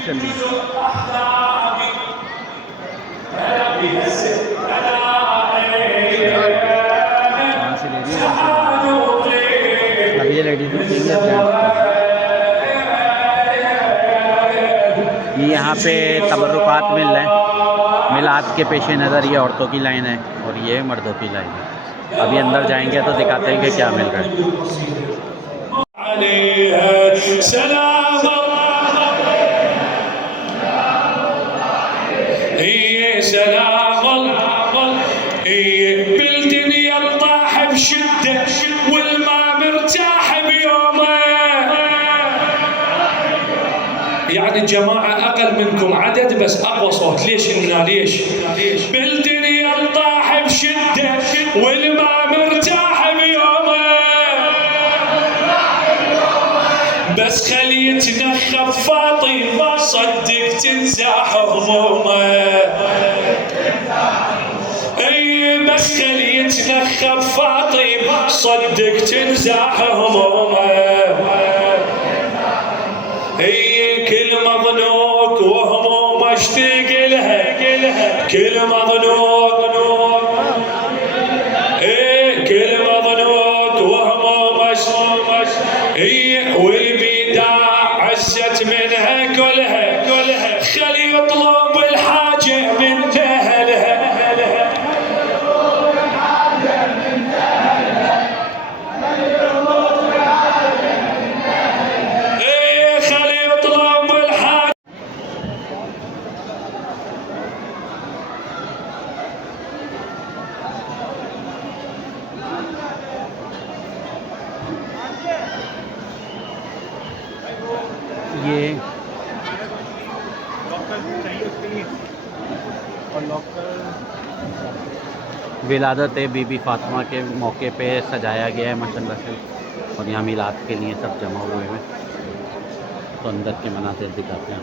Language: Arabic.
सर्विस चल रही है। यहाँ से ले रही है, अब ये लेडीज रुकेंगे ये यहाँ पे तबरुकात मिल रहे हैं। मिलाद के पेश नज़र ये औरतों की लाइन है और ये मर्दों की लाइन है। अभी अंदर जाएंगे तो दिखाते हैं कि क्या मिल रहा है। يعني الجماعة أقل منكم عدد بس أقوى صوت. ليش إننا ليش بالدنيا الطاح بشدة والما مرتاح بيومه، بس خلي يتنخف فاطي صدق تنزاح همومه. اي بس خلي يتنخف فاطي صدق تنزاح همومه. كل مظنوك وهموم اشتاق لها، كل مظنوك كل مظنوك وهموم اشتاق، والبيداع عزت منها كلها خلي يطلب الحاجة من اهلها. ये विलादत बीबी फातिमा के मौके पे सजाया गया है माशाल्लाह से, और यहाँ मिलाद के लिए सब जमा हुए हैं। तो अंदर के मनाज़िर दिखाते हैं।